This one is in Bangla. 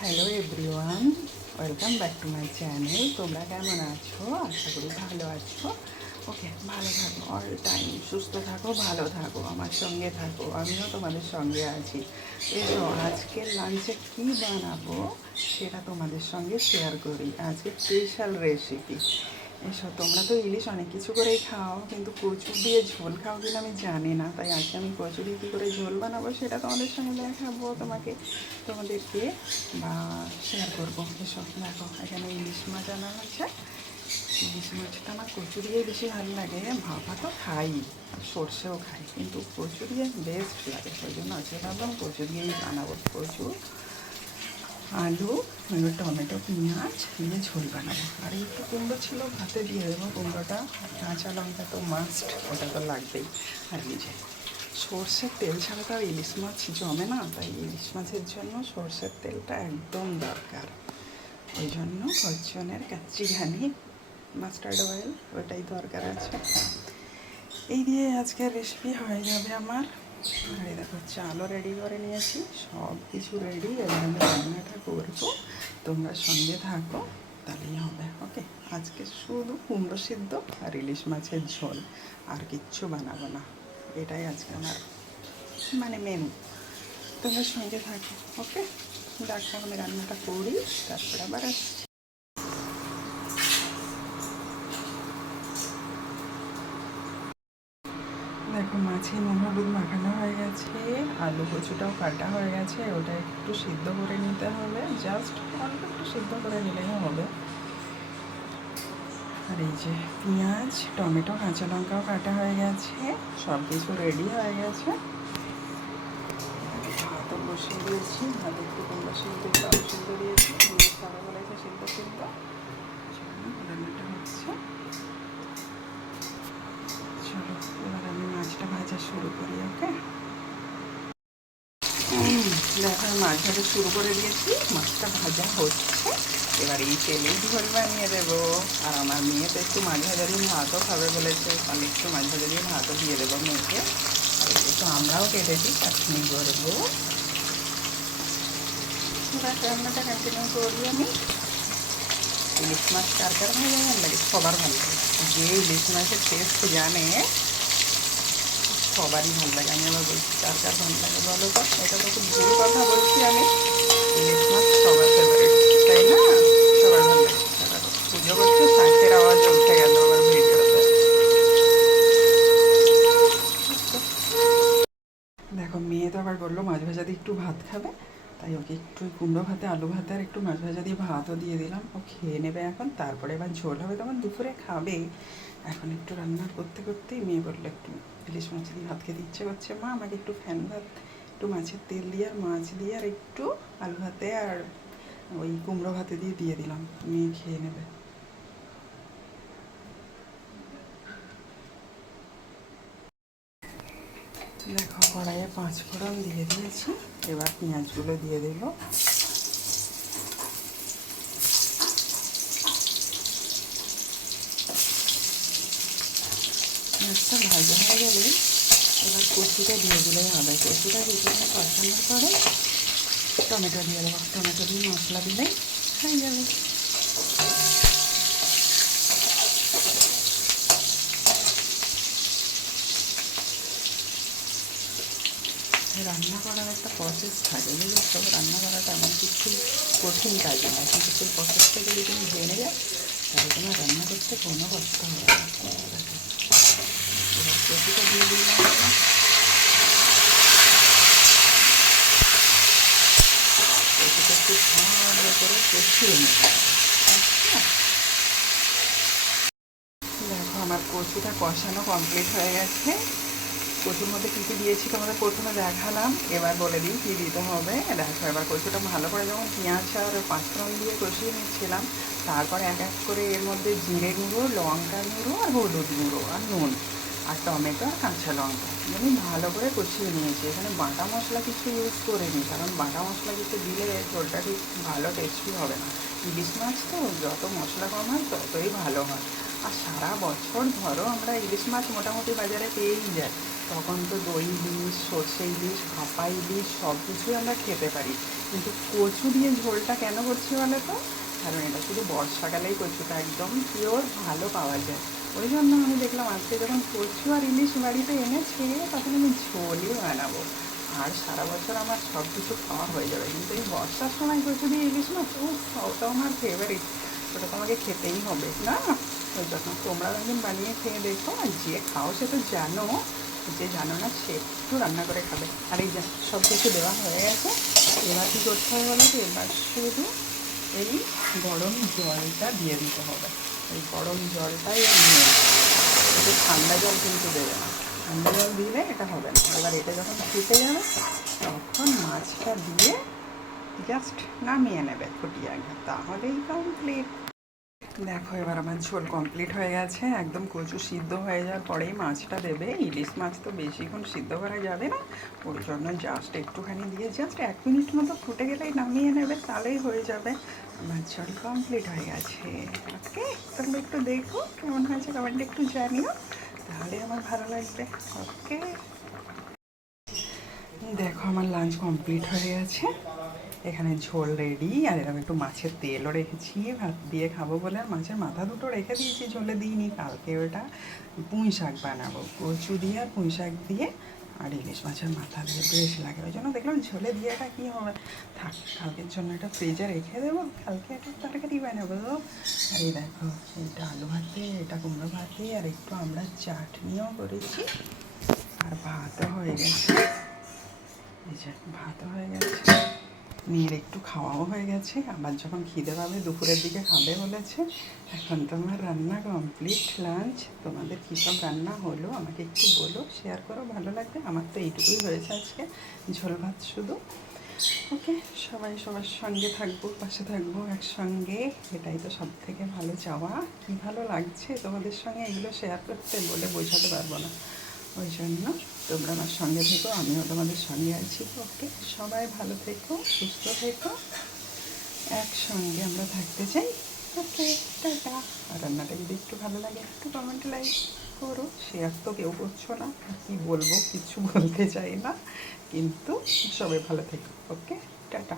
Hello everyone, welcome back to my channel. তোমরা কেমন আছো? আশা করি ভালো আছো। ওকে, ভালো থাকো, অল টাইম সুস্থ থাকো, ভালো থাকো, আমার সঙ্গে থাকো, আমিও তোমাদের সঙ্গে আছি। এসো, আজকের লাঞ্চে কী বানাবো সেটা তোমাদের সঙ্গে শেয়ার করি। আজকে স্পেশাল রেসিপি। এসো, তোমরা তো ইলিশ অনেক কিছু করেই খাও, কিন্তু কচু দিয়ে ঝোল খাও কিনা আমি জানি না। তাই আজকে আমি কচু দিয়ে কী করে ঝোল বানাবো সেটা তোমাদের সঙ্গে দেখাবো, তোমাদেরকে বা শেয়ার করবো। এসো দেখো, এখানে ইলিশ মাছ আনা হয়েছে। ইলিশ মাছটা আমার কচু দিয়েই বেশি ভালো লাগে। ভাপা তো খাই, সর্ষেও খাই, কিন্তু কচু দিয়ে বেস্ট লাগে। ওই জন্য আজকে ভাবলাম কচু দিয়েই বানাবো। কচু, আলু, টমেটো, পেঁয়াজ দিয়ে ঝোল বানাবো। আর একটু কুমড়ো ছিল, ভাতে দিয়ে দেবো কুমড়োটা। কাঁচা লঙ্কা তো মাস্ট, ওটা তো লাগবেই। আর এই যে সর্ষের তেল ছাড়া তো আর ইলিশ মাছ জমে না, তাই ইলিশ মাছের জন্য সর্ষের তেলটা একদম দরকার। ওই জন্য ফরচুনের কাচ্চিঘানি মাস্টার্ড অয়েল, ওটাই দরকার আছে। এই দিয়ে আজকের রেসিপি হয়ে যাবে আমার। আর এই দেখো, চালও রেডি করে নিয়েছি, সব কিছু রেডি। এবার আমি রান্নাটা করবো, তোমরা সঙ্গে থাকো, তাহলেই হবে। ওকে, আজকে শুধু কুমড়ো সিদ্ধ আর ইলিশ মাছের ঝোল, আর কিচ্ছু বানাবো না। এটাই আজকে আমার মেনু। তোমরা সঙ্গে থাকো। ওকে, দেখো আমি রান্নাটা করি, তারপরে আবার আসছি। দেখো, মাছে নুন হলুদ মাখানো হয়ে গেছে, আলু কচুটাও কাটা হয়ে গেছে। ওটা একটু সিদ্ধ করে নিতে হবে, জাস্ট অল্প একটু সিদ্ধ করে নিলেই হবে। আর এই যে পেঁয়াজ, টমেটো, কাঁচা লঙ্কাও কাটা হয়ে গেছে, সব কিছু রেডি হয়ে গেছে। ভাতও বসিয়ে দিয়েছি, ভাত একটু কুমড়ো সিদ্ধ, আলু সিদ্ধ দিয়েছি, দিয়ে খাবে বলেছে সিদ্ধ সিদ্ধ। রান্নাটা হচ্ছে। চলো এবার আমি মাছটা ভাজা শুরু করি। ওকে, দেখো মাছ ভাজা শুরু করে দিয়েছি, মাছটা ভাজা হচ্ছে। এবার এই তেলেই ঝোল বানিয়ে দেবো। আর আমার মেয়ে তো একটু মাছ ভাজা দিয়ে ভাতও খাবে বলেছে, আমি একটু মাছ ভাজা দিয়ে ভাতও দিয়ে দেবো মেয়েকে। আর একটু আমরাও কেটেছি, চাটনি করবো। রান্নাটা কন্টিনিউ করি আমি। ইলিশ মাছ কার কার ভালো লাগে? সবার ভালো লাগে। যে ইলিশ মাছের টেস্ট জানে সবারই ভালো লাগে। আমি আবার বলছি কার কার ভালো লাগে বলো তো? এটা তো খুব ভুল কথা বলছি আমি। ইলিশ মাছ সবার ফেভারিট, তাই না? সবার ভালো লাগে। পুজো করছে, শাঁখের আওয়াজ উঠে গেল আবার ভিডিওতে। দেখো, মেয়ে তো আবার বললো মাছ ভাজা দিয়ে একটু ভাত খাবে, তাই ওকে একটু কুমড়ো ভাতে, আলু ভাতে আর একটু মাছ ভাজা দিয়ে ভাতও দিয়ে দিলাম। ও খেয়ে নেবে এখন, তারপরে এবার ঝোল হবে, তখন দুপুরে খাবে। এখন একটু রান্না করতে করতেই মেয়ে বললো একটু ইলিশ মাছ দিয়ে ভাত খেতে ইচ্ছে করছে, মা আমাকে একটু ফ্যান ভাত, একটু মাছের তেল দিয়ে আর মাছ দিয়ে আর একটু আলু ভাতে আর ওই কুমড়ো ভাতে দিয়ে দিয়ে দিলাম, মেয়ে খেয়ে নেবে। দেখো, কড়াইয়ে 5 ফোড়ন দিয়ে দিয়েছি, এবার পেঁয়াজগুলো দিয়ে দিল। পেঁয়াজটা ভাজা হয়ে গেলে এবার কচুটা দিয়ে দিলেই হবে। কচুটা কিছুক্ষণ কষানোর পরে টমেটো দিয়ে দেবো। টমেটো দিয়ে মশলা দিলেই হয়ে যাবে। রান্না করার একটা প্রসেস থাকে, বুঝেছো? রান্না করাটা এমন কিছু কঠিন কাজ নয়, কিন্তু সেই প্রসেসটা যদি তুমি জেনে যাও তাহলে তোমার রান্না করতে কোনো কষ্ট হবে না। এবার কচুটা দিয়ে দিলাম। কচুটা একটু ভালো করে কষিয়ে নিতে হবে। আচ্ছা, দেখো আমার কচুটা কষানো কমপ্লিট হয়ে গেছে। কচুর মধ্যে কী কী দিয়েছি তোমাদের প্রথমে দেখালাম, এবার বলে দিই কী দিতে হবে। দেখো, এবার কচুটা ভালো করে যখন পেঁয়াজ আর পাঁচফোড়ন দিয়ে কষিয়ে নিচ্ছিলাম, তারপরে এক এক করে এর মধ্যে জিরে গুঁড়ো, লঙ্কা গুঁড়ো আর হলুদ গুঁড়ো আর নুন আর টমেটো আর কাঁচা লঙ্কা আমি ভালো করে কষিয়ে নিয়েছি। এখানে বাটা মশলা কিছু ইউজ করিনি, কারণ বাটা মশলা কিছু দিলে ঝোলটা ঠিক ভালো টেস্টি হবে না। ইলিশ মাছ তো যত মশলা কম হয় ততই ভালো হয়। আর সারা বছর ধরো আমরা ইলিশ মাছ মোটামুটি বাজারে পেয়েই যাই, তখন তো দই ইলিশ, সর্ষে ইলিশ, ভাপা ইলিশ সব কিছুই আমরা খেতে পারি। কিন্তু কচু দিয়ে ঝোলটা কেন করছি বলো তো? কারণ এটা শুধু বর্ষাকালেই কচুটা একদম পিওর ভালো পাওয়া যায়। ওই জন্য আমি দেখলাম আজকে যখন কচু আর ইলিশ বাড়িতে এনেছে তখন আমি ঝোলই বানাবো। আর সারা বছর আমার সব কিছু খাওয়া হয়ে যাবে, কিন্তু এই বর্ষার সময় কচু দিয়ে ইলিশ মাছ, ওটা আমার ফেভারিট। ওটা তো আমাকে খেতেই হবে না? ওই জন্য তোমরা একদিন বানিয়ে খেয়ে দেখো, আর যে খাও সে তো জানো, যে জানো না সে একটু রান্না করে খাবে। আর এই যে সব কিছু দেওয়া হয়ে গেছে, এবার কী করতে হবে বলো তো? এবার শুধু এই গরম জলটা দিয়ে দিতে হবে। এই গরম জলটাই মেন, একটু ঠান্ডা জল কিন্তু দেবে না, ঠান্ডা জল দিলে এটা হবে না। এবার এটা যখন ফুটে যাবে তখন মাছটা দিয়ে জাস্ট নামিয়ে নেবে ফুটিয়ে আগে, তাহলেই কমপ্লিট। দেখো এবার আমার ঝোল কমপ্লিট হয়ে গেছে, একদম কচু সিদ্ধ হয়ে যাওয়ার পরেই মাছটা দেবে। ইলিশ মাছ তো বেশিক্ষণ সিদ্ধ করা যাবে না, ওই জন্য জাস্ট একটুখানি দিয়ে জাস্ট 1 মিনিট মতো ফুটে গেলেই নামিয়ে নেবে, তাহলেই হয়ে যাবে। আমার ঝোল কমপ্লিট হয়ে গেছে। ওকে, তোমরা একটু দেখো কেমন হয়েছে, কমেন্টে একটু জানিও, তাহলে আমার ভালো লাগবে। ওকে, দেখো আমার লাঞ্চ কমপ্লিট হয়ে গেছে, এখানে ঝোল রেডি, আর এরকম একটু মাছের তেলও রেখেছি ভাত দিয়ে খাবো বলে। আর মাছের মাথা দুটো রেখে দিয়েছি, ঝোলে দিইনি, কালকে ওটা পুঁই শাক বানাবো, কচু দিয়ে আর পুঁই শাক দিয়ে আর ইলিশ মাছের মাথা দিয়ে বেশ লাগে। ওই জন্য দেখলাম ঝোলে দিয়ে এটা কী হবে, থাক কালকের জন্য এটা ফ্রিজে রেখে দেবো, কালকে একটা তরকারি বানাবো। আর এই দেখো এটা আলু ভাতে, এটা কুমড়ো ভাতে, আর একটু আমরা চাটনিও করেছি, আর ভাতও হয়ে গেছে। এই যে ভাতও হয়ে গেছে, মেয়ের একটু খাওয়াও হয়ে গেছে, আবার যখন খিদে পাবে দুপুরের দিকে খাবে বলেছে। এখন তো আমার রান্না কমপ্লিট, লাঞ্চ। তোমাদের কী সব রান্না হলো আমাকে একটু বলো, শেয়ার করো, ভালো লাগবে। আমার তো এইটুকুই হয়েছে আজকে, ঝোল ভাত শুধু। ওকে, সবাই সবার সঙ্গে থাকবো, পাশে থাকবো একসঙ্গে, এটাই তো সব থেকে ভালো চাওয়া। কী ভালো লাগছে তোমাদের সঙ্গে এগুলো শেয়ার করতে, বলে বোঝাতে পারবো না। ওই জন্য তোমরা আমার সঙ্গে থেকো, আমিও তোমাদের সঙ্গে আছি। ওকে, সবাই ভালো থেকো, সুস্থ থেকো, একসঙ্গে আমরা থাকতে চাই। ওকে, টাটা। আর রান্নাটা যদি একটু ভালো লাগে একটু কমেন্টে লাইক করো, শেয়ার তো কেউ করছো না, কী বলবো কিছু বলতে চাই না, কিন্তু সবাই ভালো থেকো। ওকে, টাটা।